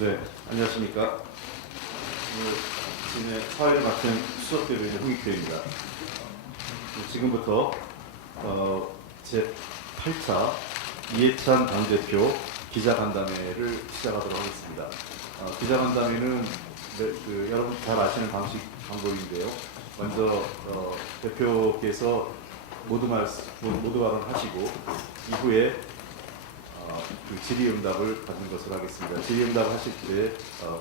네, 안녕하십니까. 오늘 진의 사회를 맡은 수석대변인 홍익표입니다. 지금부터 제8차 이해찬 당대표 기자간담회를 시작하도록 하겠습니다. 기자간담회는 여러분 잘 아시는 방법인데요. 먼저 대표께서 모두 발언하시고 이후에 질의응답을 받는 것으로 하겠습니다. 질의응답 하실 때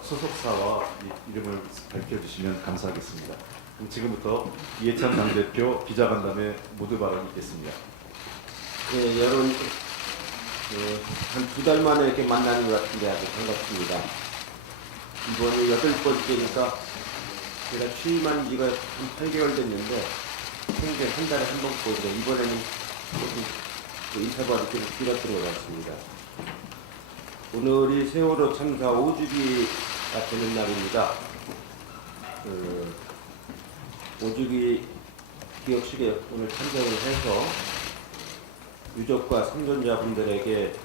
소속사와 이름을 밝혀주시면 감사하겠습니다. 그럼 지금부터 이해찬 당대표 기자간담회 모두 발언이 있겠습니다. 네, 여러분 한 2달 만에 이렇게 만나는 것 같은데 아주 반갑습니다. 이번이 8번째니까 제가 취임한 지가 한 8개월 됐는데 평균 한 달에 한 번 보는데 이번에는 인터뷰가 좀 길어뜨려 왔습니다. 오늘이 세월호 참사 5주기가 되는 날입니다. 5주기 기억식에 오늘 참석을 해서 유족과 생존자분들에게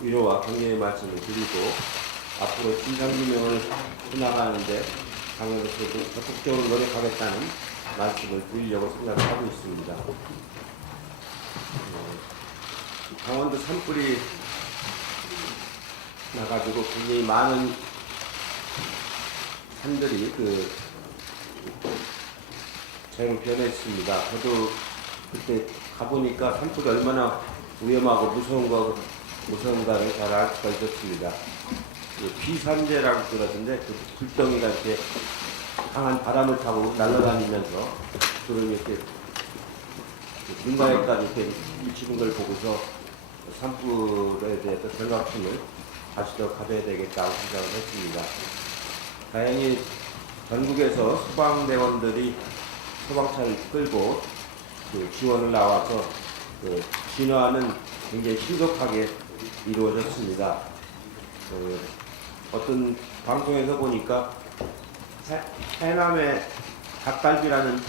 위로와 격려의 말씀을 드리고 앞으로 진상규명을 해나가는데 당연히 적극적으로 노력하겠다는 말씀을 드리려고 생각을 하고 있습니다. 강원도 산불이 나가지고 굉장히 많은 산들이 잘 변했습니다. 저도 그때 가보니까 산불이 얼마나 위험하고 무서운가를 잘 알 수가 있었습니다. 비산재라고 그러던데 그 불덩이가 이렇게 강한 바람을 타고 날아다니면서 그런 이렇게 눈가에까지 이렇게 미치는 걸 보고서 산불에 대해서 경각심을 다시 더 가져야 되겠다고 생각을 했습니다. 다행히 전국에서 소방대원들이 소방차를 끌고 지원을 나와서 진화는 굉장히 신속하게 이루어졌습니다. 어떤 방송에서 보니까 해남의 닭갈비라는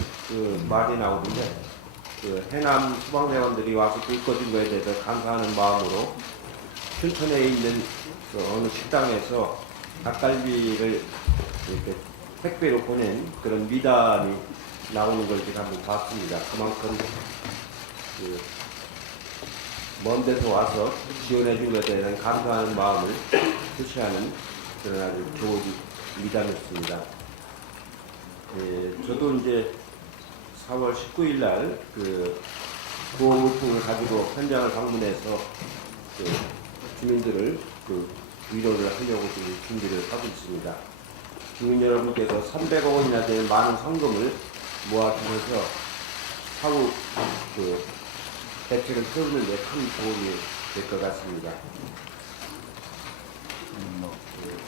말이 나오는데 해남 소방대원들이 와서 불꺼진 거에 대해서 감사하는 마음으로 춘천에 있는 어느 식당에서 닭갈비를 이렇게 택배로 보낸 그런 미담이 나오는 걸 제가 한번 봤습니다. 그만큼 먼 데서 와서 지원해 준 것에 대한 감사하는 마음을 표시하는 그런 아주 좋은 미담이었습니다. 저도 이제 4월 19일 날 구호물품을 가지고 현장을 방문해서 주민들을 위로를 하려고 지금 준비를 하고 있습니다. 주민 여러분께서 300억 원이나 되는 많은 성금을 모아주셔서 사후 대책을 세우는 데 큰 도움이 될 것 같습니다.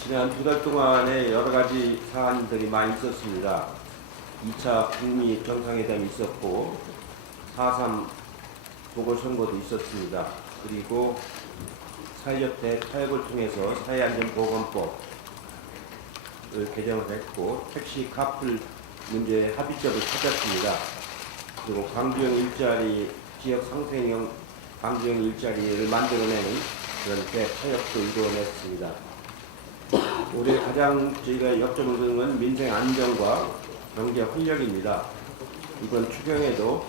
지난 2달 동안에 여러 가지 사안들이 많이 있었습니다. 2차 북미 정상회담이 있었고 4.3 보궐선거도 있었습니다. 그리고 사회적 타협을 통해서 사회안전보건법을 개정을 했고 택시 카풀 문제의 합의점을 찾았습니다. 그리고 광주형 일자리 지역 상생형 광주형 일자리를 만들어내는 그런 대타협도 이루어냈습니다. 올해 가장 저희가 역점을 두는 건 민생 안정과 경제 활력입니다. 이번 추경에도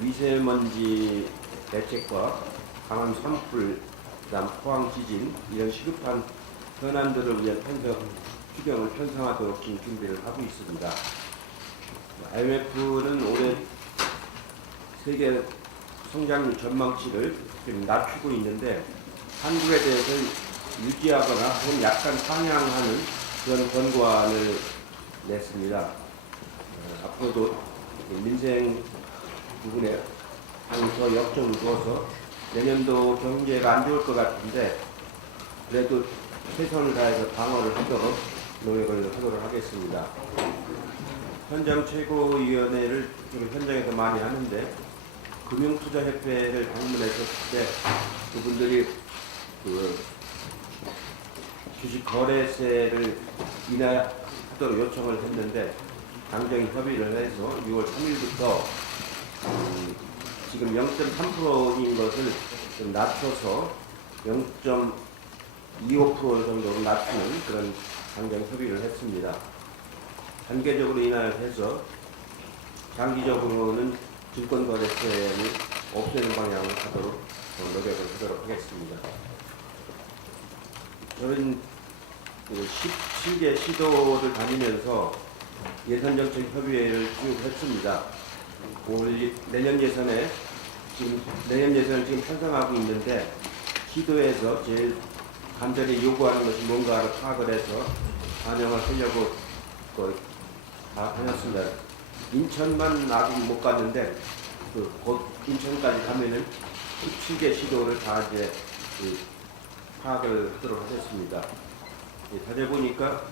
미세먼지 대책과 강한 산불, 그다음 포항 지진 이런 시급한 현안들을 위한 추경을 편성하도록 지금 준비를 하고 있습니다. IMF는 올해 세계 성장률 전망치를 지금 낮추고 있는데 한국에 대해서 유지하거나 혹은 약간 상향하는 그런 권고안을 냈습니다. 앞으로도 민생 부분에 더 역점을 두어서 내년도 경제가 안 좋을 것 같은데 그래도 최선을 다해서 방어를 하도록 노력을 하도록 하겠습니다. 현장 최고위원회를 지금 현장에서 많이 하는데 금융투자협회를 방문했을 때 그분들이 주식 거래세를 인하하도록 요청을 했는데 당정이 협의를 해서 6월 3일부터 지금 0.3%인 것을 좀 낮춰서 25% 정도로 낮추는 그런 당정 협의를 했습니다. 단계적으로 인하여서 장기적으로는 증권거래세를 없애는 방향으로 하도록 노력을 하도록 하겠습니다. 저는 17개 시도를 다니면서 예산정책 협의회를 쭉 했습니다. 내년 예산을 지금 편성하고 있는데 시도에서 제일 간절히 요구하는 것이 뭔가를 파악을 해서 반영을 하려고 다 다녔습니다. 인천만 아직 못 갔는데 곧 인천까지 가면은 17개 시도를 다 이제 파악을 하도록 하겠습니다. 다녀보니까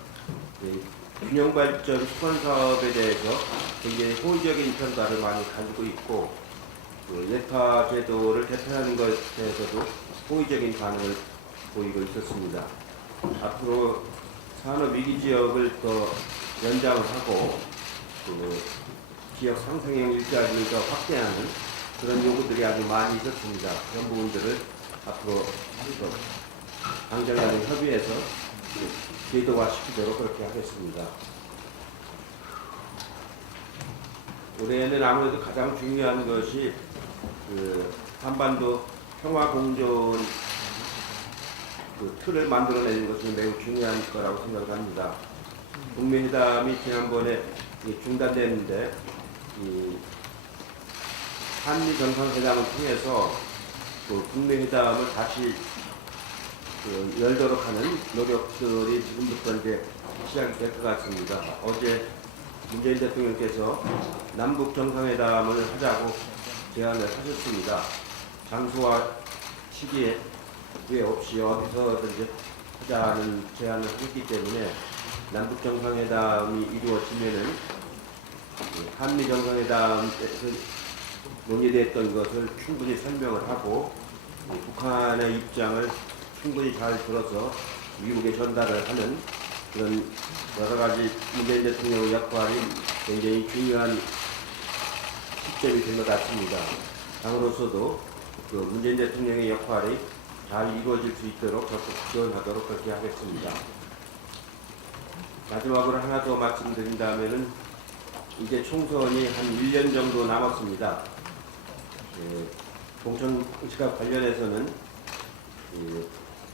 균형발전 수건사업에 대해서 굉장히 호의적인 평가를 많이 가지고 있고 예타 제도를 개편하는 것에 대해서도 호의적인 반응을 보이고 있었습니다. 앞으로 산업위기 지역을 더 연장을 하고 지역 상생형 일자리를 더 확대하는 그런 요구들이 아주 많이 있었습니다. 그런 부분들을 앞으로 당정간의 협의해서 제도화시키도록 그렇게 하겠습니다. 올해는 아무래도 가장 중요한 것이 한반도 평화공존 틀을 만들어내는 것이 매우 중요한 거라고 생각합니다. 북미회담이 지난번에 중단됐는데 한미 정상회담을 통해서 북미회담을 다시 열도록 하는 노력들이 지금부터 이제 시작이 될 것 같습니다. 어제 문재인 대통령께서 남북 정상회담을 하자고 제안을 하셨습니다. 장소와 시기에 왜 없이 어디서든지 하자는 제안을 했기 때문에 남북 정상회담이 이루어지면은 한미 정상회담에서 논의됐던 것을 충분히 설명을 하고 북한의 입장을 충분히 잘 들어서 미국에 전달을 하는 그런 여러 가지 문재인 대통령의 역할이 굉장히 중요한 시점이 된 것 같습니다. 당으로서도 문재인 대통령의 역할이 잘 이루어질 수 있도록 적극 지원하도록 그렇게 하겠습니다. 마지막으로 하나 더 말씀드린다면은 이제 총선이 한 1년 정도 남았습니다. 공천시가 관련해서는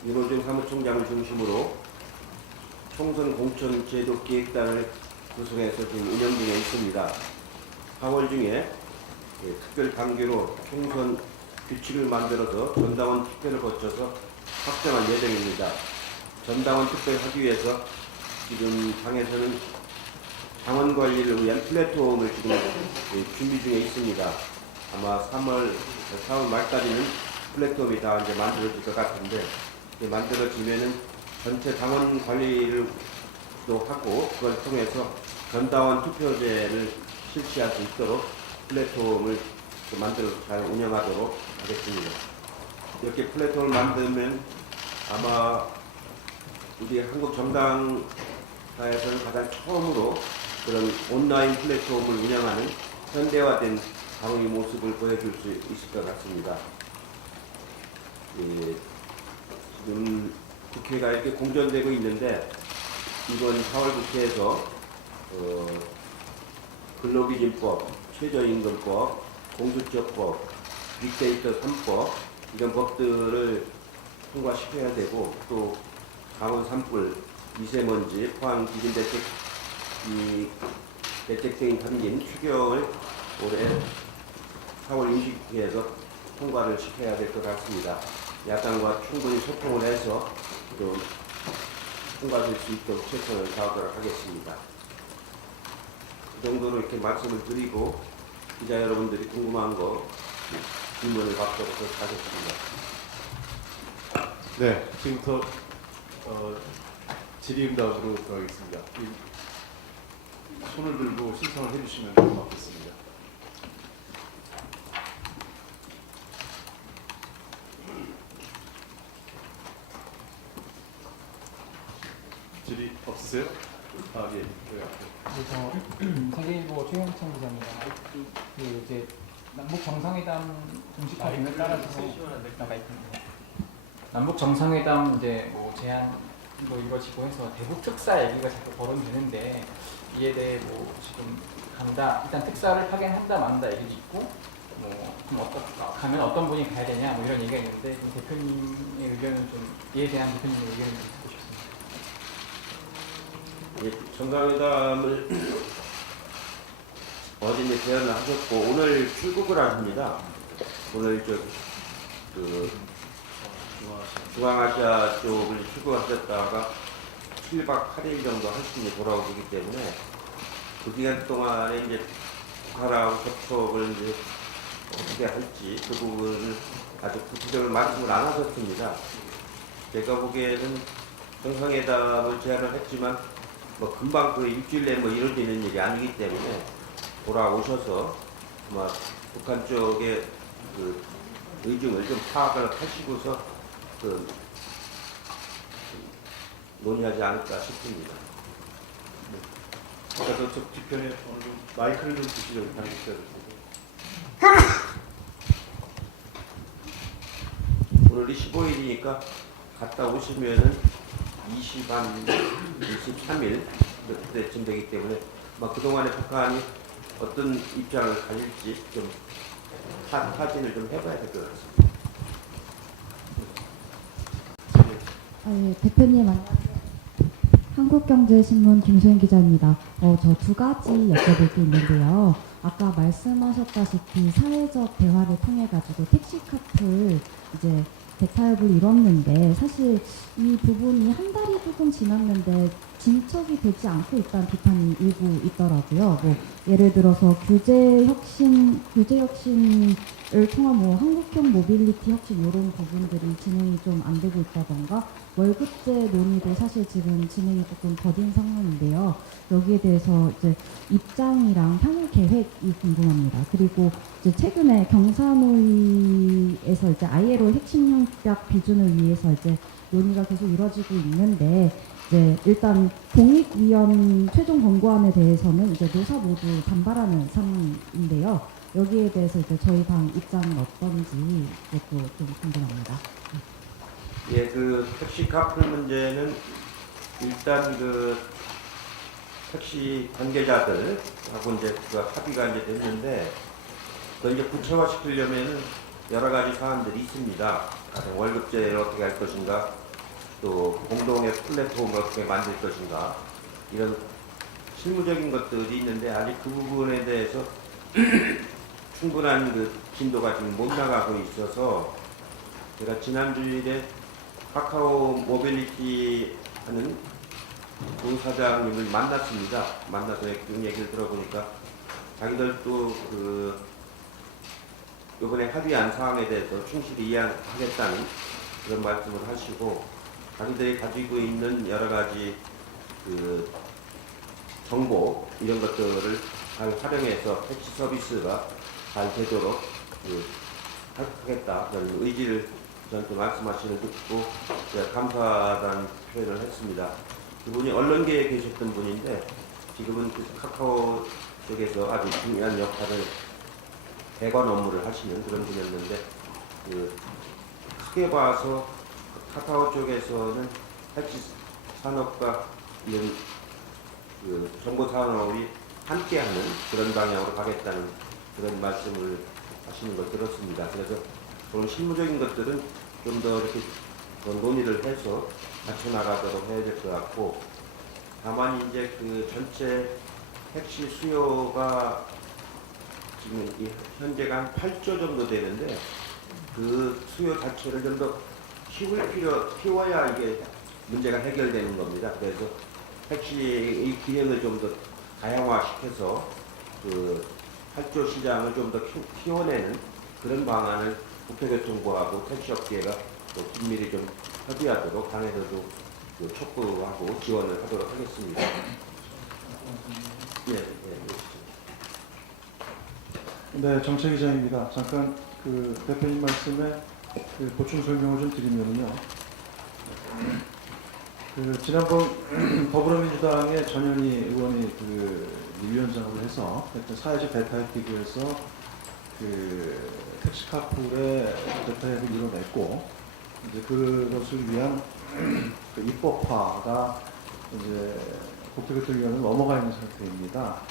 윤호중 사무총장을 중심으로 총선 공천 제도 기획단을 구성해서 지금 운영 중에 있습니다. 4월 중에 특별 단계로 총선 규칙을 만들어서 전당원 투표를 거쳐서 확정할 예정입니다. 전당원 투표를 하기 위해서 지금 당에서는 당원 관리를 위한 플랫폼을 지금 준비 중에 있습니다. 아마 4월 말까지는 플랫폼이 다 이제 만들어질 것 같은데 만들어지면은 전체 당원 관리를 또 하고 그걸 통해서 전당원 투표제를 실시할 수 있도록 플랫폼을 만들어서 잘 운영하도록 하겠습니다. 이렇게 플랫폼을 만들면 아마 우리 한국 정당사에서는 가장 처음으로 그런 온라인 플랫폼을 운영하는 현대화된 당의 모습을 보여줄 수 있을 것 같습니다. 지금 국회가 이렇게 공전되고 있는데 이번 4월 국회에서 근로기준법, 최저임금법, 공수처법, 빅데이터 3법 이런 법들을 통과시켜야 되고 또 강원 산불, 미세먼지, 포항 기준대책 대책 등이 담긴 추경을 올해 4월 임시국회에서 통과를 시켜야 될 것 같습니다. 야당과 충분히 소통을 해서 좀 통과될 수 있도록 최선을 다하도록 하겠습니다. 그 정도로 이렇게 말씀을 드리고 기자 여러분들이 궁금한 거 질문을 받도록 하겠습니다. 네, 지금부터 질의응답으로 들어가겠습니다. 손을 들고 신청을 해주시면 고맙겠습니다. 질의 없으세요? 아, 예. 그래서 세계일보 최영천 기자입니다. 이제 남북 정상회담 공식 발표에 따라서 나가 있습니다. 남북 정상회담 이제 뭐 제안도 이루어지고 해서 대북 특사 얘기가 자꾸 거론되는데 이에 대해 뭐 지금 간다 일단 특사를 파견한다 만다 얘기도 있고 뭐 그럼 가면 어떤 분이 가야 되냐 뭐 이런 얘기가 있는데 좀 대표님의 의견은 좀 이에 대한 대표님의 의견을 좀 듣고 싶습니다. 예, 정상회담을 어제 이제 제안을 하셨고 오늘 출국을 하십니다. 오늘 중앙아시아 쪽을 출국하셨다가 7박 8일 정도 하시니 돌아오시기 때문에 그 기간 동안에 이제 북한하고 접촉을 이제 어떻게 할지 그 부분을 아주 구체적으로 말씀을 안 하셨습니다. 제가 보기에는 정상회담을 제안을 했지만 뭐 금방 그 일주일 내에 뭐 이루어지는 일이 아니기 때문에 돌아오셔서 아마 북한 쪽의 그 의중을 좀 파악을 하시고서 그 논의하지 않을까 싶습니다. 저쪽 뒤편에 어느 좀 마이크를 좀 주시려고 당기셔야 될 텐데. 오늘이 15일이니까 갔다 오시면은 23일 그때쯤 되기 때문에 막 그동안에 북한이 어떤 입장을 가질지 좀 타진을 좀 해봐야 될 것 같습니다. 예, 대표님 안녕하세요. 한국경제신문 김소연 기자입니다. 저 두 가지 여쭤볼 게 있는데요. 아까 말씀하셨다시피 사회적 대화를 통해 가지고 택시 카풀 이제 대타협을 이뤘는데 사실 이 부분이 한 달이 조금 지났는데 진척이 되지 않고 있다는 비판이 일부 있더라고요. 뭐 예를 들어서 규제 혁신을 통한 뭐 한국형 모빌리티 혁신 이런 부분들이 진행이 좀 안 되고 있다던가 월급제 논의도 사실 지금 진행이 조금 더딘 상황인데요. 여기에 대해서 이제 입장이랑 향후 계획이 궁금합니다. 그리고 이제 최근에 경사노위에서 이제 ILO 핵심 협약 비준을 위해서 이제 논의가 계속 이루어지고 있는데 이제 일단 공익위원 최종 권고안에 대해서는 이제 노사 모두 반발하는 상황인데요. 여기에 대해서 이제 저희 당 입장은 어떤지 이것도 좀 궁금합니다. 예, 그 택시 카풀 문제는 일단 그 택시 관계자들하고 이제 그 합의가 이제 됐는데 그걸 이제 구체화시키려면은 여러 가지 사안들이 있습니다. 월급제를 어떻게 할 것인가, 또 공동의 플랫폼을 어떻게 만들 것인가 이런 실무적인 것들이 있는데 아직 그 부분에 대해서 충분한 그 진도가 지금 못 나가고 있어서 제가 지난주일에 카카오 모빌리티 하는 부사장님을 만났습니다. 만나서 그 얘기를 들어보니까 자기들도 그 이번에 합의한 사항에 대해서 충실히 이해하겠다는 그런 말씀을 하시고 자기들이 가지고 있는 여러 가지 그 정보 이런 것들을 잘 활용해서 택시 서비스가 잘 되도록 하겠다 그런 의지를 저한테 말씀하시는 듣고 제가 감사하다는 표현을 했습니다. 그분이 언론계에 계셨던 분인데 지금은 그 카카오 쪽에서 아주 중요한 역할을 대관 업무를 하시는 그런 분이었는데 그 크게 봐서 카카오 쪽에서는 택시 산업과 이런 그 정보 산업이 함께하는 그런 방향으로 가겠다는 그런 말씀을 하시는 걸 들었습니다. 그래서 그런 실무적인 것들은 좀 더 이렇게 논의를 해서 같이 나가도록 해야 될 것 같고 다만 이제 그 전체 택시 수요가 지금 현재가 한 8조 정도 되는데 그 수요 자체를 좀 더 키워야 이게 문제가 해결되는 겁니다. 그래서 택시의 기능을 좀 더 다양화시켜서 그 8조 시장을 좀 더 키워내는 그런 방안을 국토교통부하고 택시업계가 또 긴밀히 좀 협의하도록 당에서도 촉구하고 지원을 하도록 하겠습니다. 네, 정책기자입니다. 잠깐 그 대표님 말씀에 그 보충 설명을 좀 드리면요. 그 지난번 더불어민주당의 전현희 의원이 그 위원장으로 해서 사회적 대타협 기구에서 그 택시 카풀의 대타협을 이뤄냈고 이제 그것을 위한 그 입법화가 이제 국토교통위원회 넘어가 있는 상태입니다.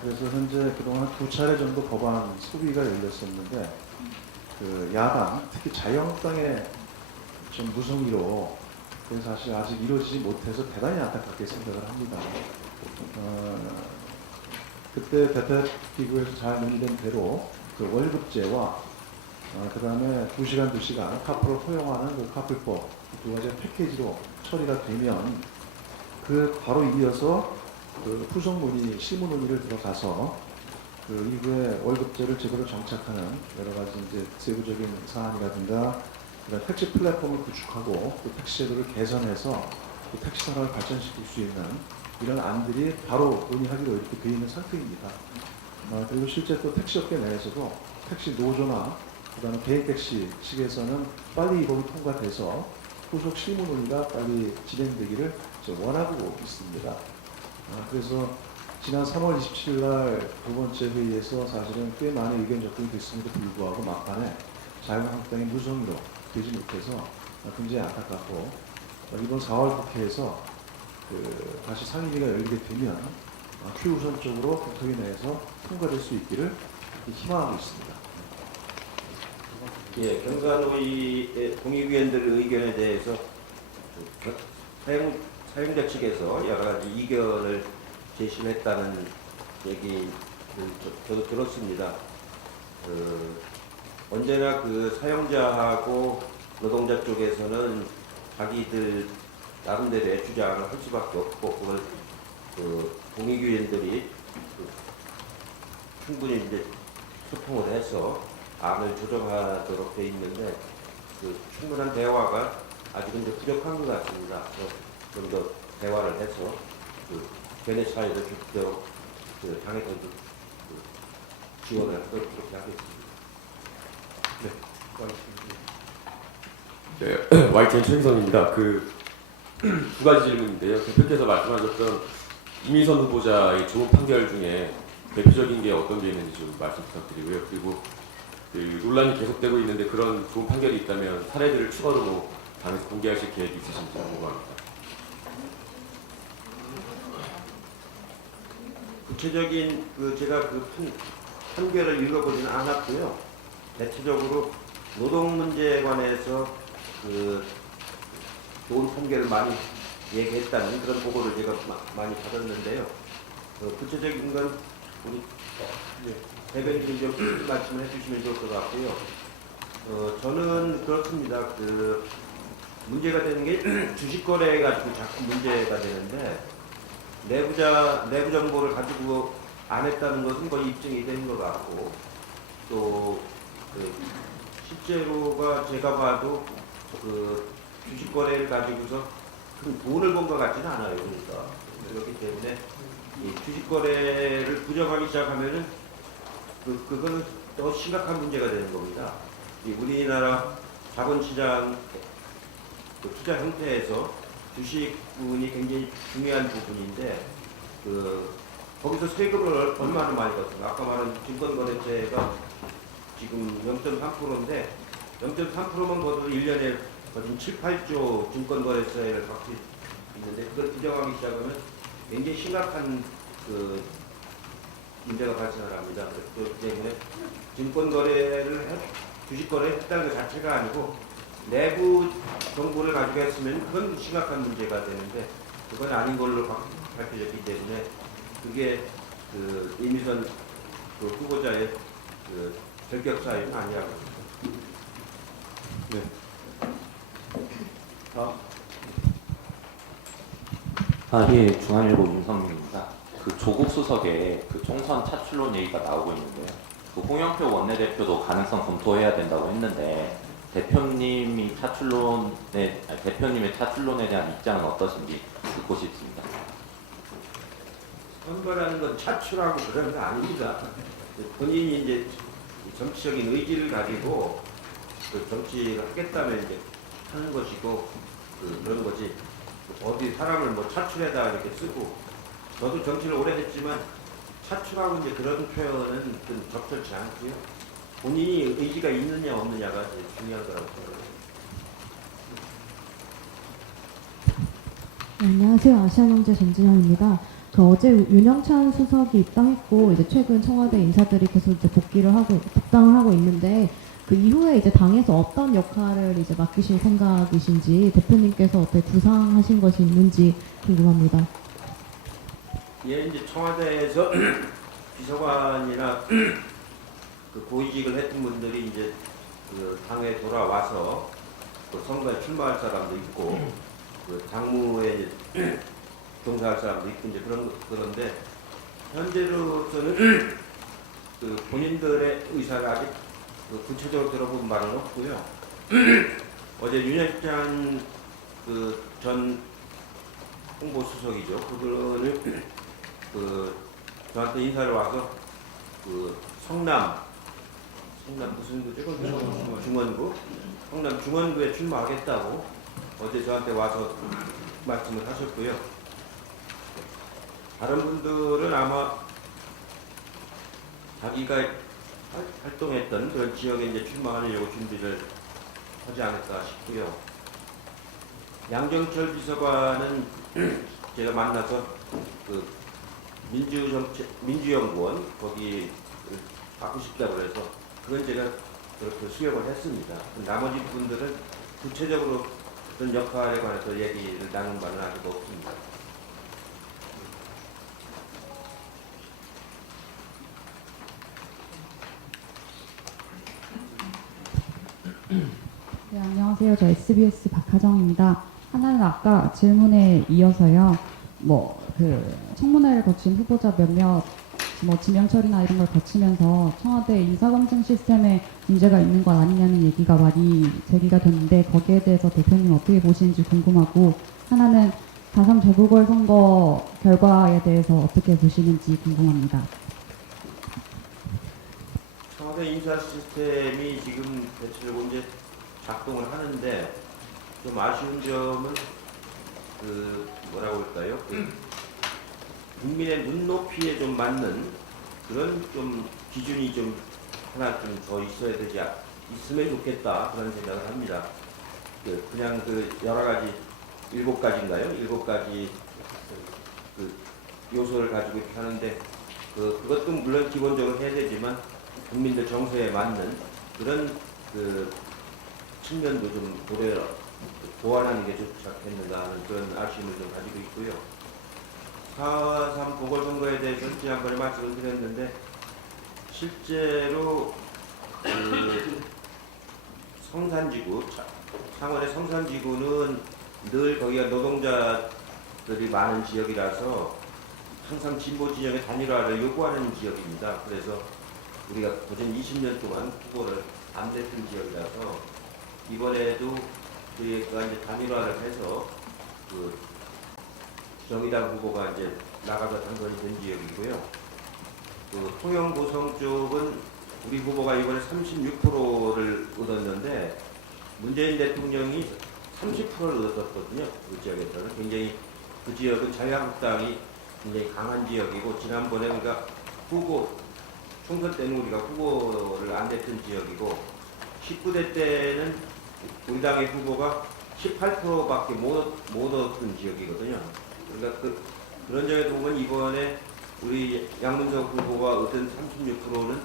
그래서 현재 그동안 2차례 정도 법안 소비가 열렸었는데 그 야당, 특히 자유한국당의 좀 무성의로 그래서 사실 아직 이루어지지 못해서 대단히 안타깝게 생각을 합니다. 그때 대표기구에서 잘 논의된 대로 그 월급제와 그 다음에 2시간 2시간 카풀을 허용하는 그 카풀법 두 가지 패키지로 처리가 되면 그 바로 이어서 그 후속 논의, 실무 논의를 들어가서 그 이후에 월급제를 제대로 정착하는 여러 가지 이제 세부적인 사안이라든가 그다음 택시 플랫폼을 구축하고 또 택시 제도를 개선해서 또 택시 산업을 발전시킬 수 있는 이런 안들이 바로 논의하기로 이렇게 되어 있는 상태입니다. 그리고 실제 또 택시업계 내에서도 택시 노조나 그다음에 개인택시 측에서는 빨리 이 법이 통과돼서 후속 실무 논의가 빨리 진행되기를 원하고 있습니다. 그래서 지난 3월 27일 날 두 번째 회의에서 사실은 꽤 많은 의견 접근이 됐음에도 불구하고 막판에 자유한국당의 무성의로 되지 못해서 굉장히 안타깝고 이번 4월 국회에서 다시 상임위가 열리게 되면 최우선적으로 국토위 내에서 통과될 수 있기를 희망하고 있습니다. 예, 경산노위의 동의위원들 의견에 대해서 사용자 측에서 여러 가지 이견을 제시했다는 얘기를 저도 들었습니다. 언제나 그 사용자하고 노동자 쪽에서는 자기들 나름대로의 주장을 할 수밖에 없고 그걸 그 동의위원들이 충분히 이제 소통을 해서 안을 조정하도록 돼 있는데 그 충분한 대화가 아직은 좀 부족한 것 같습니다. 좀 더 대화를 해서 그 견해 차이를 좁도록 그 당에서도 그 지원을 하도록 그렇게 하겠습니다. 네, YTN 최희성입니다. 두 가지 질문인데요. 대표께서 말씀하셨던 이미선 후보자의 조문 판결 중에 대표적인 게 어떤 게 있는지 좀 말씀 부탁드리고요. 그리고 그 논란이 계속되고 있는데 그런 좋은 판결이 있다면 사례들을 추가로 당에서 공개하실 계획이 있으신지 궁금합니다. 구체적인 제가 판결을 읽어보지는 않았고요. 대체적으로 노동 문제에 관해서 좋은 판결을 많이 얘기했다는 그런 보고를 제가 많이 받았는데요. 구체적인 건 우리 대변인이 좀 말씀을 해주시면 좋을 것 같고요. 저는 그렇습니다. 문제가 되는 게 주식 거래 가지고 자꾸 문제가 되는데 내부 정보를 가지고 안 했다는 것은 거의 입증이 된 것 같고 또 실제로가 제가 봐도 주식 거래를 가지고서 큰 돈을 번 것 같지는 않아요. 그러니까 그렇기 때문에 이 주식 거래를 부정하기 시작하면은 그거는 더 심각한 문제가 되는 겁니다. 이 우리나라 자본시장 투자 형태에서 주식분이 굉장히 중요한 부분인데 거기서 세금을 얼마나 많이 걷습니까? 아까 말한 증권거래세가 지금 0.3%인데 0.3%만 걷어도 1년에 거진 7, 8조 증권거래세를 받고 있는데 그걸 부정하기 시작하면 굉장히 심각한 문제가 발생을 합니다. 그렇기 때문에 주식거래를 했다는 것 자체가 아니고 내부 정보를 가지고 했으면 그건 심각한 문제가 되는데 그건 아닌 걸로 밝혀졌기 때문에 그게 이미선 후보자의 결격 사유는 아니라고 합니다. 네. 예, 중앙일보 윤성민입니다. 조국 수석의 총선 차출론 얘기가 나오고 있는데요. 홍영표 원내대표도 가능성 검토해야 된다고 했는데 대표님의 차출론에 대한 입장은 어떠신지 듣고 싶습니다. 선거라는 건 차출하고 그런 거 아닙니다. 본인이 이제 정치적인 의지를 가지고 정치를 하겠다면 이제 하는 것이고 그런 거지. 어디 사람을 차출해다 이렇게 쓰고 저도 정치를 오래 했지만 차출하고 이제 그런 표현은 좀 적절치 않고요. 본인이 의지가 있느냐 없느냐가 제일 중요한 거라고 생각합니다. 안녕하세요. 아시아경제 전진영입니다. 그 어제 윤영찬 수석이 입당했고 이제 최근 청와대 인사들이 계속 이제 복당을 하고 있는데 그 이후에 이제 당에서 어떤 역할을 이제 맡기실 생각이신지 대표님께서 어떻게 구상하신 것이 있는지 궁금합니다. 예, 이제 청와대에서 비서관이나 그 고위직을 했던 분들이 이제 그 당에 돌아와서 그 선거에 출마할 사람도 있고 그 당무에 이제 종사할 사람도 있고 이제 그런데 현재로서는 그 본인들의 의사를 아직 그 구체적으로 들어본 바는 없고요. 어제 윤영찬 그 전 홍보수석이죠. 그분을 그 저한테 인사를 와서 그 성남 무슨 구죠? 중원구 성남 중원구에 출마하겠다고 어제 저한테 와서 말씀을 하셨고요. 다른 분들은 아마 자기가 활동했던 그런 지역에 이제 출마하려고 준비를 하지 않을까 싶고요. 양정철 비서관은 제가 만나서 그 민주연구원 거기 받고 싶다고 해서 그건 제가 그렇게 수용을 했습니다. 나머지 분들은 구체적으로 어떤 역할에 관해서 얘기를 나눈 바는 아직 없습니다. 네, 안녕하세요. 저 SBS 박하정입니다. 하나는 아까 질문에 이어서요. 그 청문회를 거친 후보자 몇몇 지명 처리나 이런 걸 거치면서 청와대 인사검증 시스템에 문제가 있는 것 아니냐는 얘기가 많이 제기가 됐는데 거기에 대해서 대표님 어떻게 보시는지 궁금하고 하나는 4.3 재보궐선거 결과에 대해서 어떻게 보시는지 궁금합니다. 청와대 인사 시스템이 지금 대체로 이제 작동을 하는데 좀 아쉬운 점은 그 뭐라고 할까요? 국민의 눈높이에 좀 맞는 그런 좀 기준이 좀 하나 좀 더 있어야 되지 있으면 좋겠다 그런 생각을 합니다. 그냥 그 여러 가지 7가지인가요? 7가지 그 요소를 가지고 이렇게 하는데 그것도 물론 기본적으로 해야 되지만 국민들 정서에 맞는 그런 그 측면도 좀 보완하는 게 좋지 않겠는가 하는 그런 아쉬움을 좀 가지고 있고요. 4.3 보궐선거에 대해서는 지난번에 말씀을 드렸는데 실제로 그 성산지구, 창원의 성산지구는 늘 거기가 노동자들이 많은 지역이라서 항상 진보 진영의 단일화를 요구하는 지역입니다. 그래서 우리가 도전 20년 동안 후보를 안 됐던 지역이라서 이번에도 저희가 이제 단일화를 해서 그 정의당 후보가 이제 나가서 당선이 된 지역이고요. 그 통영 고성 쪽은 우리 후보가 이번에 36%를 얻었는데 문재인 대통령이 30%를 얻었거든요. 그 지역에서는 굉장히 그 지역은 자유한국당이 굉장히 강한 지역이고 지난번에 우리가 후보 총선 때는 우리가 후보를 안 냈던 지역이고 19대 때는 우리 당의 후보가 18%밖에 못 얻었던 지역이거든요. 그러니까 그런 점에서 보면 이번에 우리 양문석 후보가 얻은 36%는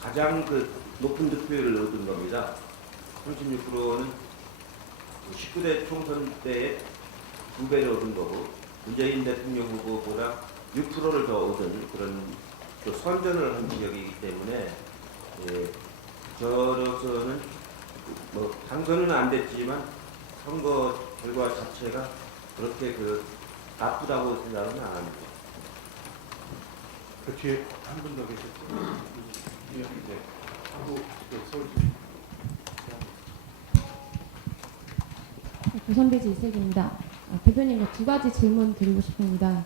가장 그 높은 득표율을 얻은 겁니다. 36%는 19대 총선 때에 2배를 얻은 거고 문재인 대통령 후보보다 6%를 더 얻은 그런 또 선전을 한 지역이기 때문에 저로서는 뭐 당선은 안 됐지만 선거 결과 자체가 그렇게 나쁘다고 생각은 안 합니다. 그 뒤에 한 분 더 계셨죠? 네. 한국 서울 조선대지 이세기입니다. 대표님 2가지 질문 드리고 싶습니다.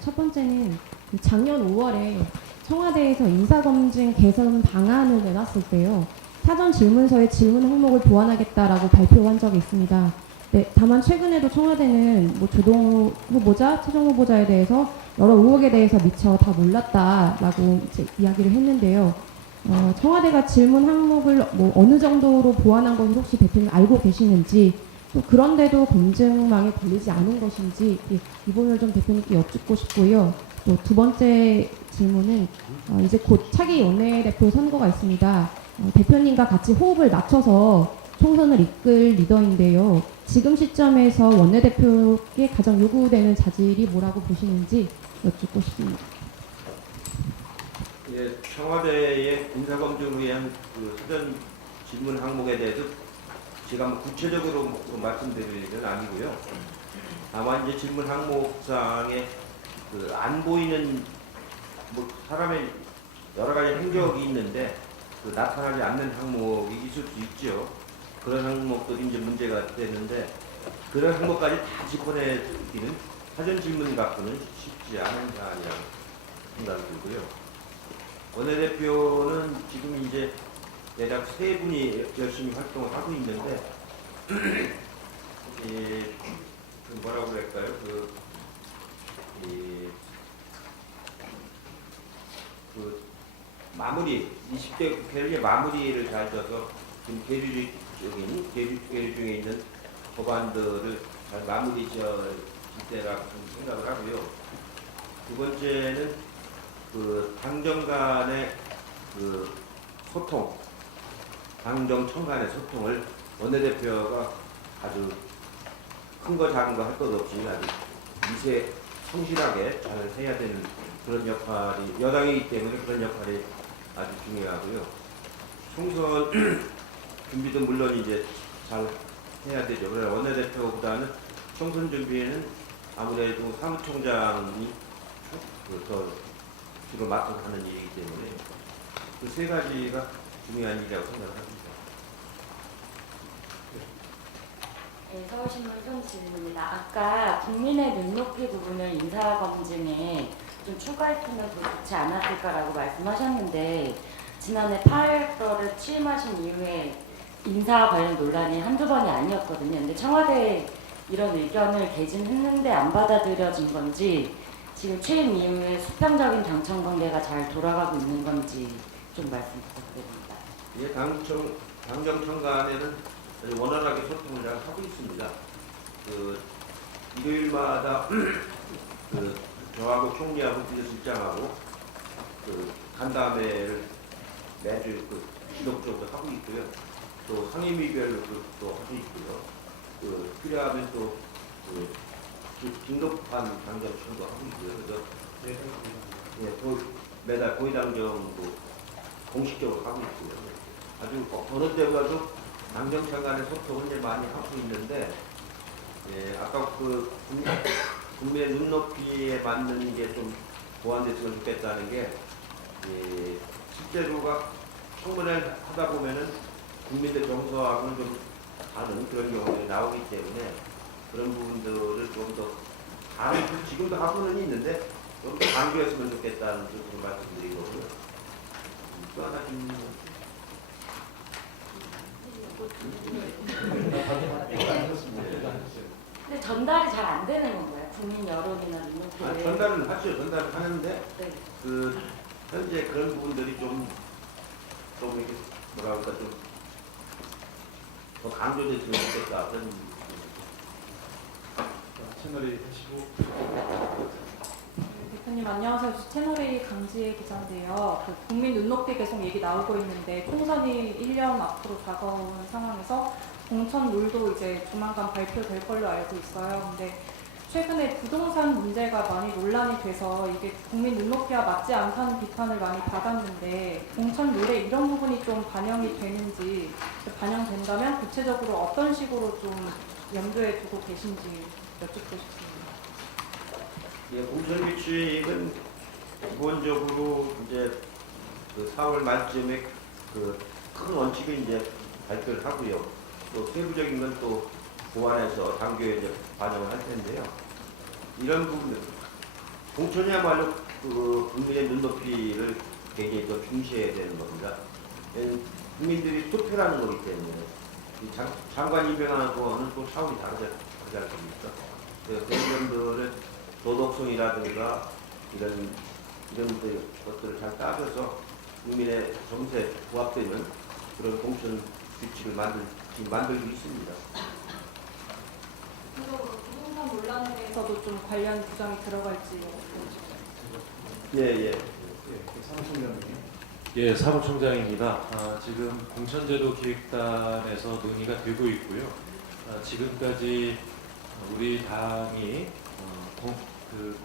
첫 번째는 작년 5월에 청와대에서 인사검증 개선 방안을 내놨을 때요. 사전 질문서에 질문 항목을 보완하겠다라고 발표한 적이 있습니다. 네, 다만 최근에도 청와대는 조동 후보자, 최종 후보자에 대해서 여러 의혹에 대해서 미처 다 몰랐다라고 이야기를 했는데요. 청와대가 질문 항목을 어느 정도로 보완한 것을 혹시 대표님 알고 계시는지 또 그런데도 검증망에 걸리지 않은 것인지 이 부분을 좀 대표님께 여쭙고 싶고요. 또 두 번째 질문은 이제 곧 차기 원내대표 선거가 있습니다. 대표님과 같이 호흡을 맞춰서 총선을 이끌 리더인데요. 지금 시점에서 원내대표께 가장 요구되는 자질이 뭐라고 보시는지 여쭙고 싶습니다. 예, 청와대의 인사검증을 위한 그 사전 질문 항목에 대해서 제가 뭐 구체적으로 말씀드릴 건 아니고요. 다만 이제 질문 항목상에 그 안 보이는 뭐 사람의 여러 가지 행적이 있는데 그 나타나지 않는 항목이 있을 수 있죠. 그런 항목들이 이제 문제가 되는데 그런 항목까지 다 짚어내기는 사전 질문 갖고는 쉽지 않은 사안이라고 생각이 들고요. 원내대표는 지금 이제 대략 3분이 열심히 활동을 하고 있는데 그 뭐라고 그럴까요? 그 마무리 20대 국회의 마무리를 잘 져서 지금 계류 중에 있는 법안들을 잘 마무리 지을 때라고 생각을 하고요. 두 번째는 그 당정 간의 그 소통, 당정청 간의 소통을 원내대표가 아주 큰 거 작은 거 할 것 없이 아주 미세 성실하게 잘 해야 되는 그런 역할이 여당이기 때문에 그런 역할이 아주 중요하고요. 총선 준비도 물론 이제 잘 해야 되죠. 그러나 원내대표보다는 총선 준비에는 아무래도 사무총장이 더 주로 맡아서 하는 일이기 때문에 그 3가지가 중요한 일이라고 생각합니다. 네, 서울신문 손지입니다. 아까 국민의 눈높이 부분을 인사검증에 좀 추가했으면 더 좋지 않았을까라고 말씀하셨는데 지난해 8월에 취임하신 이후에 인사 관련 논란이 한두 번이 아니었거든요. 근데 청와대에 이런 의견을 개진했는데 안 받아들여진 건지 지금 취임 이후에 수평적인 당청 관계가 잘 돌아가고 있는 건지 좀 말씀 부탁드립니다. 예, 당정청 간에는 원활하게 소통을 잘 하고 있습니다. 그 일요일마다 그 저하고 총리하고 비서실장하고 그 간담회를 매주 그 지속적으로 하고 있고요. 또 상임위별로 또 하고 있고요. 그 필요하면 또 그 긴급한 당정청도 하고 있고요. 그래서 또 매달 고위당정도 공식적으로 하고 있고요. 아주 어느 때보다도 당정청 간의 소통을 이제 많이 하고 있는데, 예, 아까 그 국민의 눈높이에 맞는 게 좀 보완됐으면 좋겠다는 게, 예, 실제로가 청문회를 하다 보면은 국민들 정서하고는 좀 다른 그런 경우들이 나오기 때문에 그런 부분들을 좀 더 지금도 하고는 있는데 좀 더 강조했으면 좋겠다는 그런 말씀드리고요. 또 하나 질문. 근데 전달이 잘 안 되는 건가요? 국민 여론이나 눈높이에? 전달은 하죠. 전달을 하는데 네. 그 현재 그런 부분들이 좀 이렇게 뭐라 그럴까 좀 더 강조됐으면 좋겠다. 그런 채널이 하시고 대표님 안녕하세요. 채널A 강지혜 기자인데요. 그 국민 눈높이 계속 얘기 나오고 있는데 총선이 1년 앞으로 다가오는 상황에서 공천 룰도 이제 조만간 발표될 걸로 알고 있어요. 근데 최근에 부동산 문제가 많이 논란이 돼서 이게 국민 눈높이와 맞지 않다는 비판을 많이 받았는데 공천 룰에 이런 부분이 좀 반영이 되는지 반영된다면 구체적으로 어떤 식으로 좀 염두에 두고 계신지 여쭙고 싶습니다. 예, 공천 규칙은 기본적으로 이제 그 4월 말쯤에 그 큰 원칙을 이제 발표를 하고요. 또 세부적인 건 또 보완해서 당교에 이제 반영을 할 텐데요. 이런 부분들 공천이야말로 그 국민의 눈높이를 굉장히 더 중시해야 되는 겁니다. 국민들이 투표라는 거기 때문에 이 장관 임명하는 거는 또 차원이 다르지 않습니까? 그래서 그런 점들은 도덕성이라든가 이런 것들을 잘 따져서 국민의 정세에 부합되는 그런 공천 규칙을 만들고 있습니다. 구체적으로 부동산 논란에 대해서도 좀 관련 규정이 들어갈지 예. 예, 사무총장입니다. 지금 공천제도 기획단에서 논의가 되고 있고요. 지금까지 우리 당이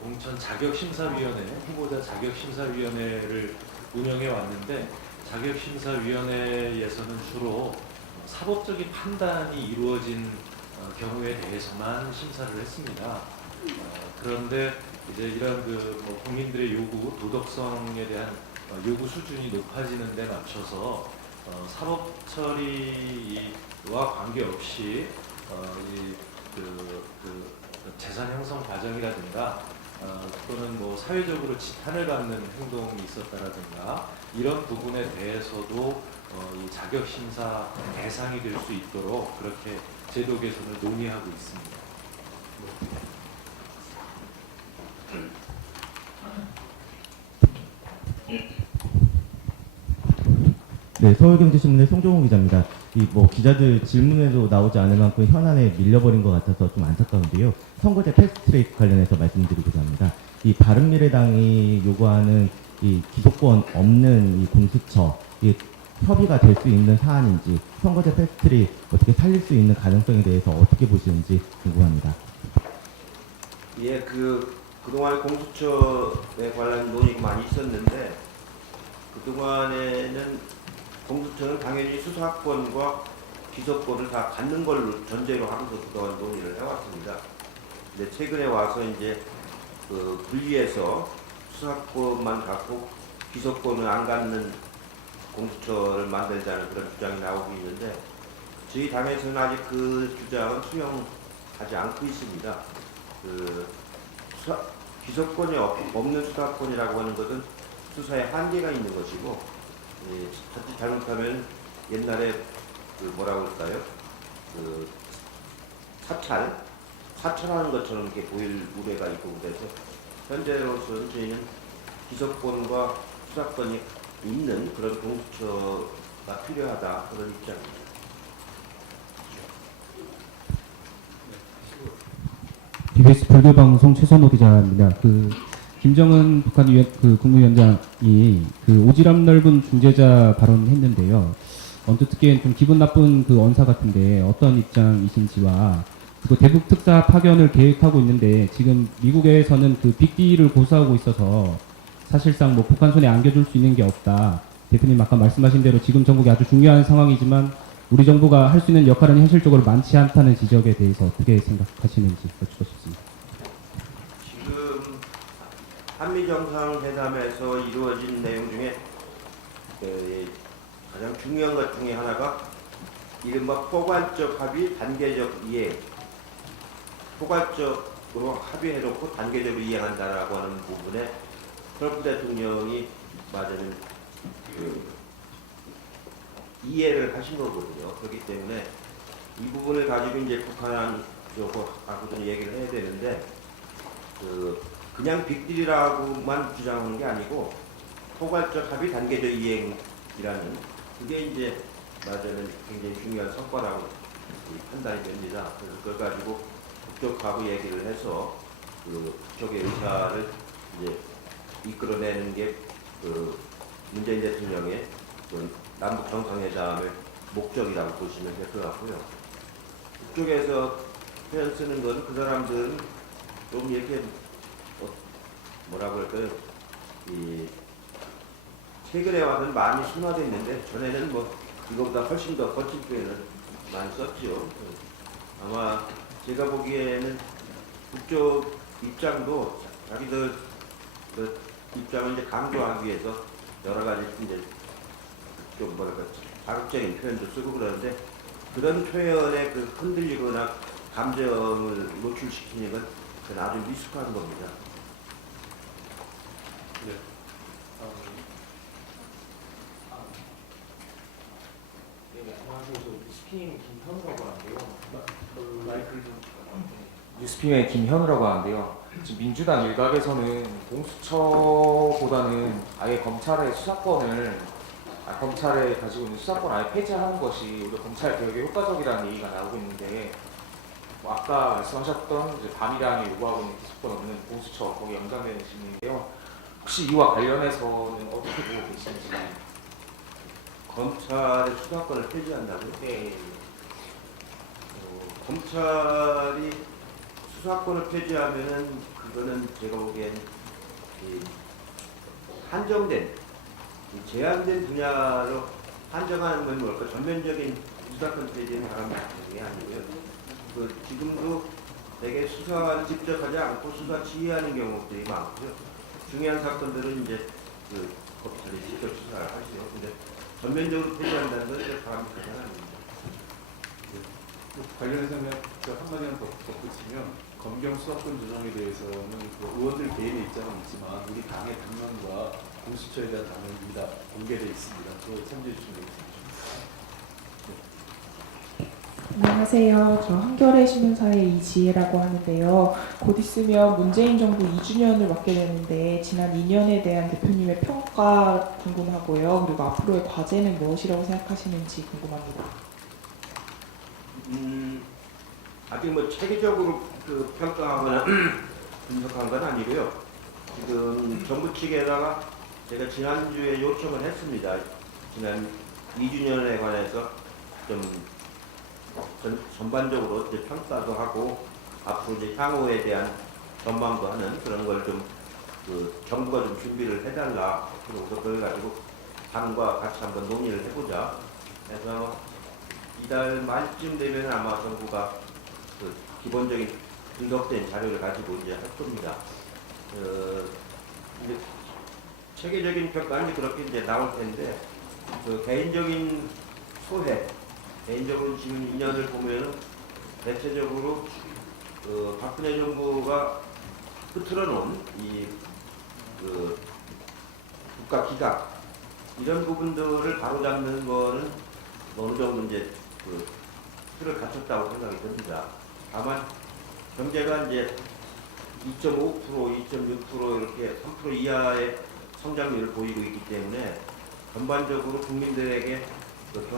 공천 자격심사위원회, 후보자 자격심사위원회를 운영해 왔는데 자격심사위원회에서는 주로 사법적인 판단이 이루어진 경우에 대해서만 심사를 했습니다. 그런데 이제 이런 국민들의 요구, 도덕성에 대한 요구 수준이 높아지는 데 맞춰서 사법 처리와 관계없이 재산 형성 과정이라든가 또는 사회적으로 지탄을 받는 행동이 있었다라든가 이런 부분에 대해서도 이 자격 심사 대상이 될 수 있도록 그렇게 제도 개선을 논의하고 있습니다. 네, 서울경제신문의 송종호 기자입니다. 기자들 질문에도 나오지 않을 만큼 현안에 밀려버린 것 같아서 좀 안타까운데요. 선거제 패스트트랙 관련해서 말씀드리고자 합니다. 이 바른미래당이 요구하는 이 기소권 없는 이 공수처, 이 협의가 될 수 있는 사안인지, 선거제 패스트트랙 어떻게 살릴 수 있는 가능성에 대해서 어떻게 보시는지 궁금합니다. 예, 그동안 공수처에 관련 논의가 많이 있었는데 그동안에는 공수처는 당연히 수사권과 기소권을 다 갖는 걸로 전제로 하면서 그동안 논의를 해왔습니다. 근데 최근에 와서 이제 분리해서 수사권만 갖고 기소권을 안 갖는 공수처를 만들자는 그런 주장이 나오고 있는데 저희 당에서는 아직 그 주장은 수용하지 않고 있습니다. 기소권이 없는 수사권이라고 하는 것은 수사에 한계가 있는 것이고 자칫 잘못하면 옛날에 뭐라고 할까요? 사찰하는 것처럼 이렇게 보일 우려가 있고 그래서 현재로서는 저희는 기소권과 수사권이 있는 그런 공수처가 필요하다 그런 입장입니다. BBS 불교방송 최선호 기자입니다. 김정은 북한 국무위원장이 오지랖 넓은 중재자 발언했는데요. 언뜻 듣기엔 좀 기분 나쁜 언사 같은데 어떤 입장이신지와 그리고 대북 특사 파견을 계획하고 있는데 지금 미국에서는 빅딜을 고수하고 있어서 사실상 북한 손에 안겨줄 수 있는 게 없다. 대표님 아까 말씀하신 대로 지금 정국이 아주 중요한 상황이지만 우리 정부가 할 수 있는 역할은 현실적으로 많지 않다는 지적에 대해서 어떻게 생각하시는지 여쭙고 싶습니다. 지금 한미정상회담에서 이루어진 내용 중에 가장 중요한 것 중에 하나가 이른바 포괄적 합의, 단계적 이행. 포괄적으로 합의해놓고 단계적으로 이행한다라고 하는 부분에 트럼프 대통령이 맞아는 이해를 하신 거거든요. 그렇기 때문에 이 부분을 가지고 이제 북한하고도 얘기를 해야 되는데 그냥 빅딜이라고만 주장하는 게 아니고 포괄적 합의 단계적 이행이라는 그게 이제 맞아는 굉장히 중요한 성과라고 판단이 됩니다. 그래서 그걸 가지고 북쪽하고 얘기를 해서 북쪽의 의사를 이제 이끌어내는 게 문재인 대통령의 남북 정상회담의 목적이라고 보시면 될 것 같고요. 북쪽에서 표현 쓰는 건 그 사람들은 좀 이렇게 뭐라고 할까요? 최근에 와서는 많이 순화됐는데 전에는 이거보다 훨씬 더 거친 표현을 많이 썼죠. 아마 제가 보기에는 북쪽 입장도 자기들 입장을 이제 강조하기 위해서 여러 가지 이제 좀 자극적인 표현도 쓰고 그러는데 그런 표현에 흔들리거나 감정을 노출시키는 건 아주 미숙한 겁니다. 네. 뉴스핌의 김현우라고 하는데요. 지금 민주당 일각에서는 공수처보다는 아예 검찰의 수사권을 검찰에 가지고 있는 수사권 아예 폐지하는 것이 오히려 검찰 개혁에 효과적이라는 얘기가 나오고 있는데 뭐 아까 말씀하셨던 이제 밤이랑이 요구하고 있는 기소권 없는 보수처 거기 연관되는 질문인데요. 혹시 이와 관련해서는 어떻게 보고 계시는지? 검찰의 수사권을 폐지한다고요? 네. 검찰이 수사권을 폐지하면은 그거는 제가 보기엔 이 한정된, 이 제한된 분야로 한정하는 건 뭘까? 전면적인 수사권 폐지는 바람직한 게 아니고요. 그 지금도 되게 수사를 직접 하지 않고 수사 지휘하는 경우들이 많고요. 중요한 사건들은 이제 그 검찰이 직접 수사를 하시죠. 근데 전면적으로 폐지한다는 건 이제 바람직한 건 아닙니다. 관련해서 그냥 한마디만 더 덧붙이면 검경 수사권 조정에 대해서는 그 의원들 개인의 입장은 있지만 우리 당의 당론과 공수처에 대한 당론이 다 공개되어 있습니다. 그거 참조해 주시면 되겠습니다. 안녕하세요. 저 한겨레 신문사의 이지혜라고 하는데요. 곧 있으면 문재인 정부 2주년을 맞게 되는데 지난 2년에 대한 대표님의 평가 궁금하고요. 그리고 앞으로의 과제는 무엇이라고 생각하시는지 궁금합니다. 아직 뭐 체계적으로 그 평가하거나 분석한 건 아니고요. 지금 정부 측에다가 제가 지난주에 요청을 했습니다. 지난 2주년에 관해서 좀 전반적으로 이제 평가도 하고 앞으로 이제 향후에 대한 전망도 하는 그런 걸 좀 그 정부가 좀 준비를 해달라. 그래서 그걸 가지고 당과 같이 한번 논의를 해보자. 그래서 이달 말쯤 되면 아마 정부가 그 기본적인 분석된 자료를 가지고 이제 할 겁니다. 이제 체계적인 평가는 그렇게 이제 나올 텐데 그 개인적인 소회, 개인적으로 지금 2년을 보면은 대체적으로 박근혜 정부가 흐트러 놓은 이 국가 기강 이런 부분들을 바로잡는 거는 어느 정도 이제 그 틀을 갖췄다고 생각이 듭니다. 다만 경제가 이제 2.5%, 2.6% 이렇게 3% 이하의 성장률을 보이고 있기 때문에 전반적으로 국민들에게 그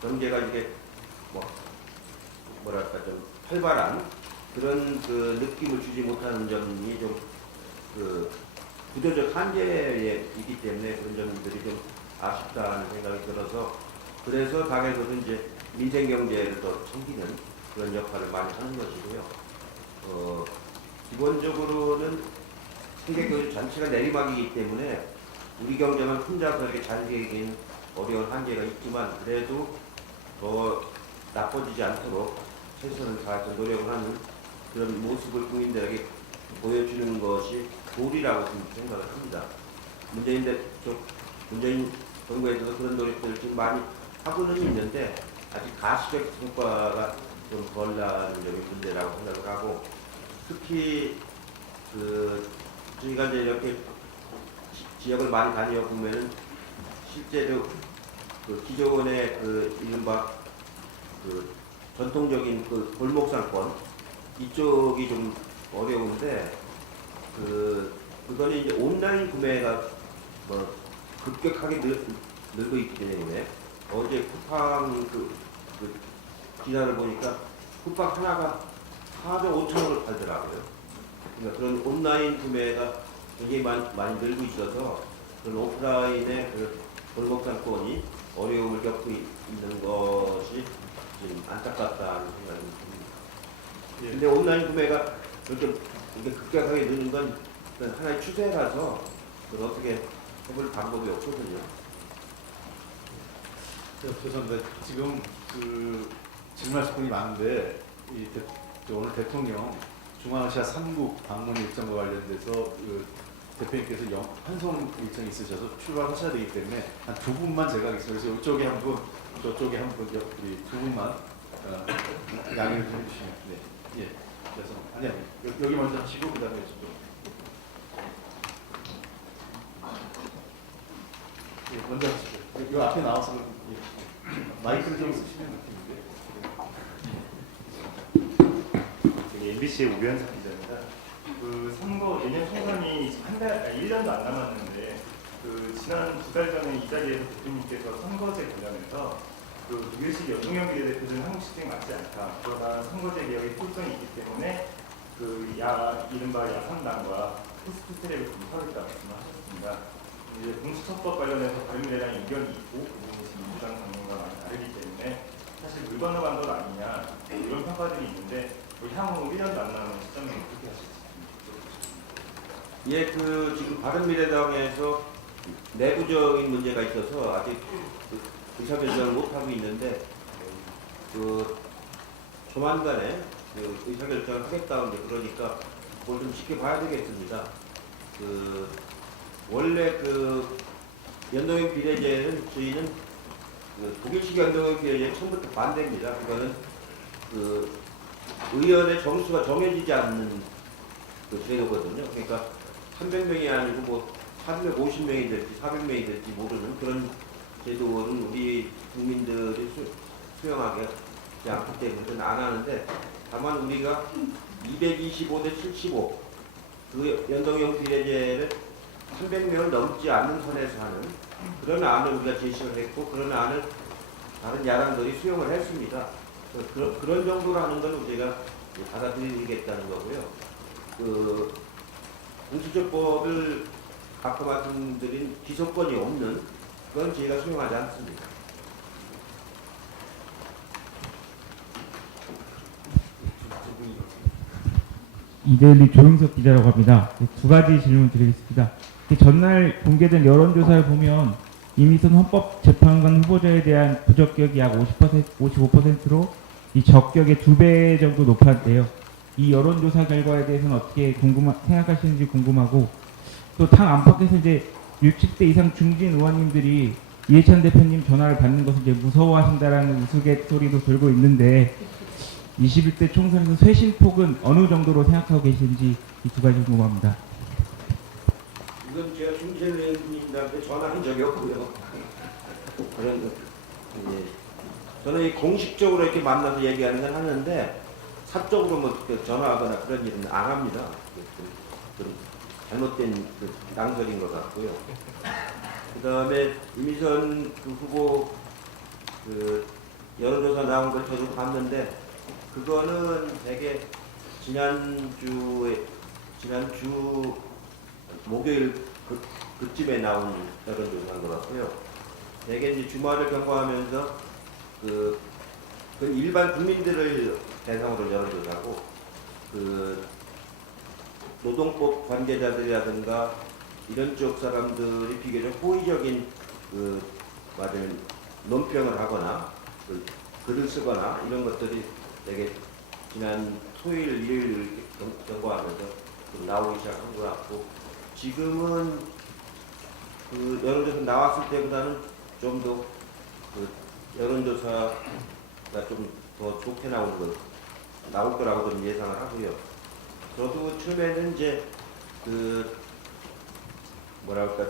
경제가 이게 뭐랄까 좀 활발한 그런 그 느낌을 주지 못하는 점이 좀 그 구조적 한계에 있기 때문에 그런 점들이 좀 아쉽다는 생각이 들어서 그래서 당에서도 이제 민생 경제를 더 챙기는 그런 역할을 많이 하는 것이고요. 기본적으로는 세계 그 전체가 내리막이기 때문에 우리 경제만 혼자서 이렇게 잘 되기는 어려운 한계가 있지만 그래도 더 나빠지지 않도록 최선을 다해서 노력을 하는 그런 모습을 국민들에게 보여주는 것이 도리라고 생각을 합니다. 문재인 정부에서도 그런 노력들을 지금 많이 하고는 있는데 아직 가시적 성과가 좀 덜 나는 점이 문제라고 생각을 하고 특히 그 저희가 이제 이렇게 지역을 많이 다녀 보면은 실제로 그 기존의 그 이른바 그 전통적인 그 골목 상권 이쪽이 좀 어려운데 그거는 이제 온라인 구매가 뭐 급격하게 늘고 있기 때문에 어제 쿠팡 그 기사를 보니까 쿠팡 하나가 4,500원을 팔더라고요. 그러니까 그런 온라인 구매가 굉장히 많이 늘고 있어서 그런 오프라인의 그 골목 상권이 어려움을 겪고 있는 것이 좀 안타깝다는 생각이 듭니다. 근데 온라인 구매가 그렇게 급격하게 느는 건 하나의 추세라서 그걸 어떻게 해볼 방법이 없거든요. 죄송합니다. 지금 그 질문하실 분이 많은데 오늘 대통령 중앙아시아 3국 방문 일정과 관련돼서 그 대표님께서 환송 일정이 있으셔서 출발하셔야 되기 때문에 한 두 분만 제가 하겠습니다. 그래서 이쪽에 한 분, 저쪽에 한 분, 우리 두 분만 양해를 좀 해주시면. 네, 예, 죄송합니다. 아니, 여기 먼저 하시고 그다음에 저쪽. 예, 먼저 하시죠. 이 앞에 나와서 마이크를 좀 쓰시면 좋겠는데. MBC의 우현석 기자입니다. 그 선거 내년 총선이 1년도 안 남았는데 그 지난 2달 전에 이 자리에서 대통령께서 선거제 관련해서 그 독일식 연동형 비례대표제는 한국식에 맞지 않다. 그러나 선거제 개혁의 필성이 있기 때문에 그 이른바 야3당과 패스트 트랙을 검토하겠다고 말씀하셨습니다. 이제 공수처법 관련해서 바른미래당 의견이 있고 민주당 당론과 많이 다르기 때문에 사실 물 건너간 것 아니냐 이런 평가들이 있는데 향후 1년도 안 남은 시점에 어떻게 하실지. 예, 그 지금 바른미래당에서 내부적인 문제가 있어서 아직 의사결정을 못 하고 있는데 그 조만간에 그 의사결정을 하겠다는데 그러니까 그걸 좀 지켜봐야 되겠습니다. 그 원래 그 연동형 비례제는 저희는 그 독일식 연동형 비례제 처음부터 반대입니다. 그거는 그 의원의 정수가 정해지지 않는 그 제도거든요. 그러니까 300명이 아니고 뭐 350명이 될지 400명이 될지 모르는 그런 제도는 우리 국민들이 수용하지 않기 때문에 안 하는데 다만 우리가 225 대 75 그 연동형 비례제를 300명을 넘지 않는 선에서 하는 그런 안을 우리가 제시를 했고 그런 안을 다른 야당들이 수용을 했습니다. 그런 정도로 하는 건 우리가 받아들이겠다는 거고요. 그 공수처법을 아까 말씀드린 기소권이 없는 그건 저희가 수용하지 않습니다. 이데일리 조영석 기자라고 합니다. 두 가지 질문 드리겠습니다. 전날 공개된 여론조사를 보면 이미선 헌법재판관 후보자에 대한 부적격이 약 55%로 이 적격의 2배 정도 높았대요. 이 여론조사 결과에 대해서는 어떻게 생각하시는지 궁금하고 또 당 안팎에서 이제 60대 이상 중진 의원님들이 이해찬 대표님 전화를 받는 것을 이제 무서워하신다라는 우스갯소리도 돌고 있는데 21대 총선에서 쇄신폭은 어느 정도로 생각하고 계신지 이 두 가지 궁금합니다. 이건 제가 중진 의원님들한테 전화한 적이 없고요. 그런 예. 저는 이 공식적으로 이렇게 만나서 얘기하는 건 하는데 사적으로 뭐 전화하거나 그런 일은 안 합니다. 좀 잘못된 낭설인 것 같고요. 그 다음에 이미선 그 후보 그 여론조사 나온 걸 저도 봤는데 그거는 되게 지난주 목요일 그쯤에 나온 여론조사인 것 같고요. 되게 이제 주말을 경과하면서 그 일반 국민들을 대상으로 여론조사고 그 노동법 관계자들이라든가 이런 쪽 사람들이 비교적 호의적인 그 말하자면 논평을 하거나 그 글을 쓰거나 이런 것들이 되게 지난 토요일, 일요일 경과하면서 나오기 시작한 것 같고 지금은 그 여론조사 나왔을 때보다는 좀 더 그 여론조사가 좀 더 좋게 나올 거라고 좀 예상을 하고요. 저도 처음에는 이제 그 뭐랄까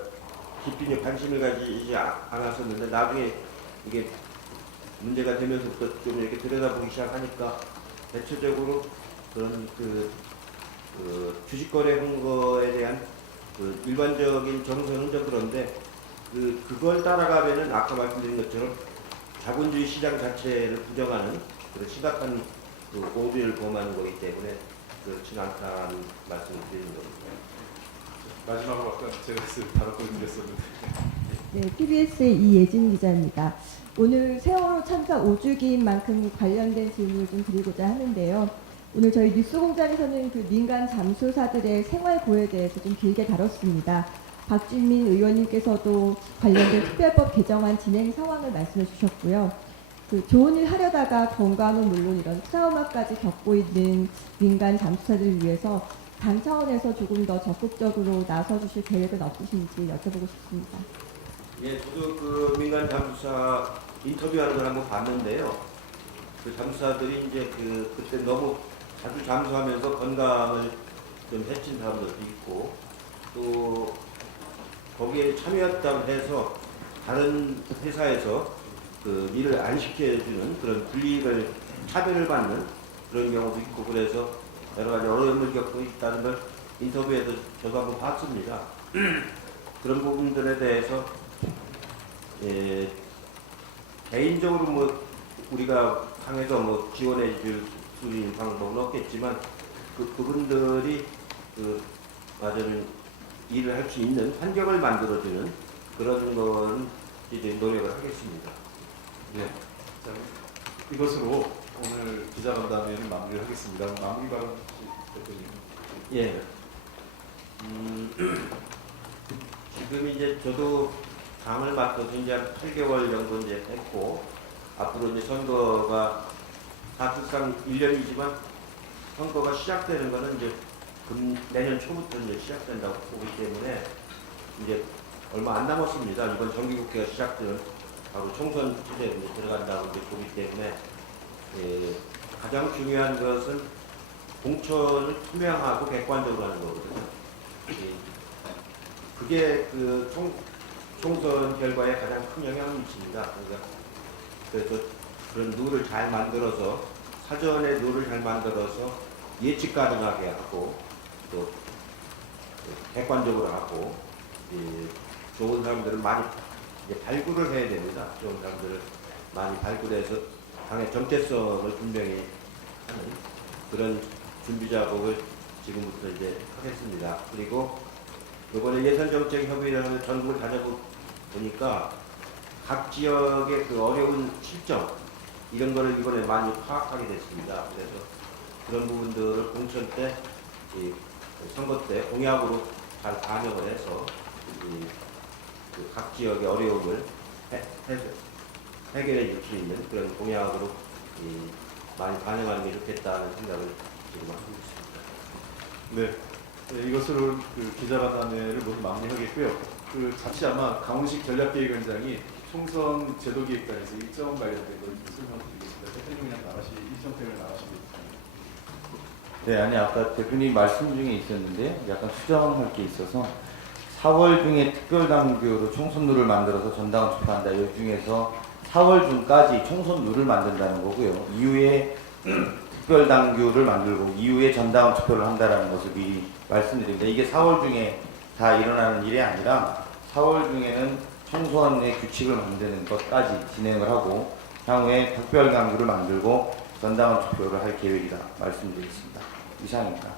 깊이 관심을 가지지 않았었는데 나중에 이게 문제가 되면서부터 좀 이렇게 들여다보기 시작하니까 대체적으로 그런 그 주식거래 선거에 대한 그 일반적인 정서는 좀 그런데 그걸 따라가면은 아까 말씀드린 것처럼 자본주의 시장 자체를 부정하는 그런 심각한 그 오류를 범하는 거기 때문에 그렇지 않다는 말씀을 드리는 겁니다. 마지막으로 아까 제가 다뤘던 드렸었는데. 네, PBS의 이예진 기자입니다. 오늘 세월호 참사 5주기인 만큼 관련된 질문을 좀 드리고자 하는데요. 오늘 저희 뉴스공장에서는 그 민간 잠수사들의 생활고에 대해서 좀 길게 다뤘습니다. 박준민 의원님께서도 관련된 특별법 개정안 진행 상황을 말씀해 주셨고요. 그 좋은 일 하려다가 건강은 물론 이런 트라우마까지 겪고 있는 민간 잠수사들을 위해서 당 차원에서 조금 더 적극적으로 나서주실 계획은 없으신지 여쭤보고 싶습니다. 예, 저도 그 민간 잠수사 인터뷰하는 걸 한번 봤는데요. 그 잠수사들이 이제 그때 너무 자주 잠수하면서 건강을 좀 해친 사람들도 있고 또 거기에 참여했다고 해서 다른 회사에서 그 일을 안 시켜주는 그런 불이익을 차별을 받는 그런 경우도 있고 그래서 여러 가지 어려움을 겪고 있다는 걸 인터뷰에서 저도 한번 봤습니다. 그런 부분들에 대해서 개인적으로 뭐 우리가 당에서 뭐 지원해 줄 수 있는 방법은 없겠지만 그분들이 맞은 일을 할 수 있는 환경을 만들어주는 그런 건 이제 노력을 하겠습니다. 네. 자, 이것으로 오늘 기자간담회를 마무리를 하겠습니다. 마무리 발언 대표님. 예. 지금 이제 저도 당을 맡아서 이제 8개월 정도 이제 했고, 앞으로 이제 선거가 사실상 1년이지만 선거가 시작되는 거는 이제 내년 초부터 이제 시작된다고 보기 때문에 이제 얼마 안 남았습니다. 이번 정기국회가 시작되는 바로 총선 시대에 들어간다고 이제 보기 때문에 가장 중요한 것은 공천을 투명하고 객관적으로 하는 거거든요. 그게 그 총선 결과에 가장 큰 영향을 미칩니다. 그러니까 그래서 그런 룰을 잘 만들어서 사전에 룰을 잘 만들어서 예측 가능하게 하고 또 객관적으로 하고 좋은 사람들을 많이 이제 발굴을 해야 됩니다. 좋은 사람들을 많이 발굴해서 당의 정체성을 분명히 하는 그런 준비 작업을 지금부터 이제 하겠습니다. 그리고 이번에 예산정책협의회를 전국을 다녀보니까 각 지역의 그 어려운 실정 이런 거를 이번에 많이 파악하게 됐습니다. 그래서 그런 부분들을 공천 때, 선거 때 공약으로 잘 반영을 해서 각 지역의 어려움을 해결해 줄 수 있는 그런 공약으로 많이 반영하는 게 좋겠다는 생각을 지금 하고 있습니다. 네. 이것으로 그 기자간담회를 모두 마무리하겠고요. 자칫 아마 강훈식 전략기획위원장이 총선 제도기획단에서 일정 관련된 걸 설명드리겠습니다. 대표님 그냥 일정 때문에 나가시겠습니다. 네, 아니 아까 대표님 말씀 중에 있었는데 약간 수정할 게 있어서 4월 중에 특별당규로 총선 룰을 만들어서 전당을 투표한다. 이 중에서 4월 중까지 총선 룰을 만든다는 거고요. 이후에 특별당규를 만들고 이후에 전당 투표를 한다는 것을 미리 말씀드립니다. 이게 4월 중에 다 일어나는 일이 아니라 4월 중에는 총선의 규칙을 만드는 것까지 진행을 하고 향후에 특별당규를 만들고 전당 투표를 할 계획이다 말씀드리겠습니다. 이상입니다.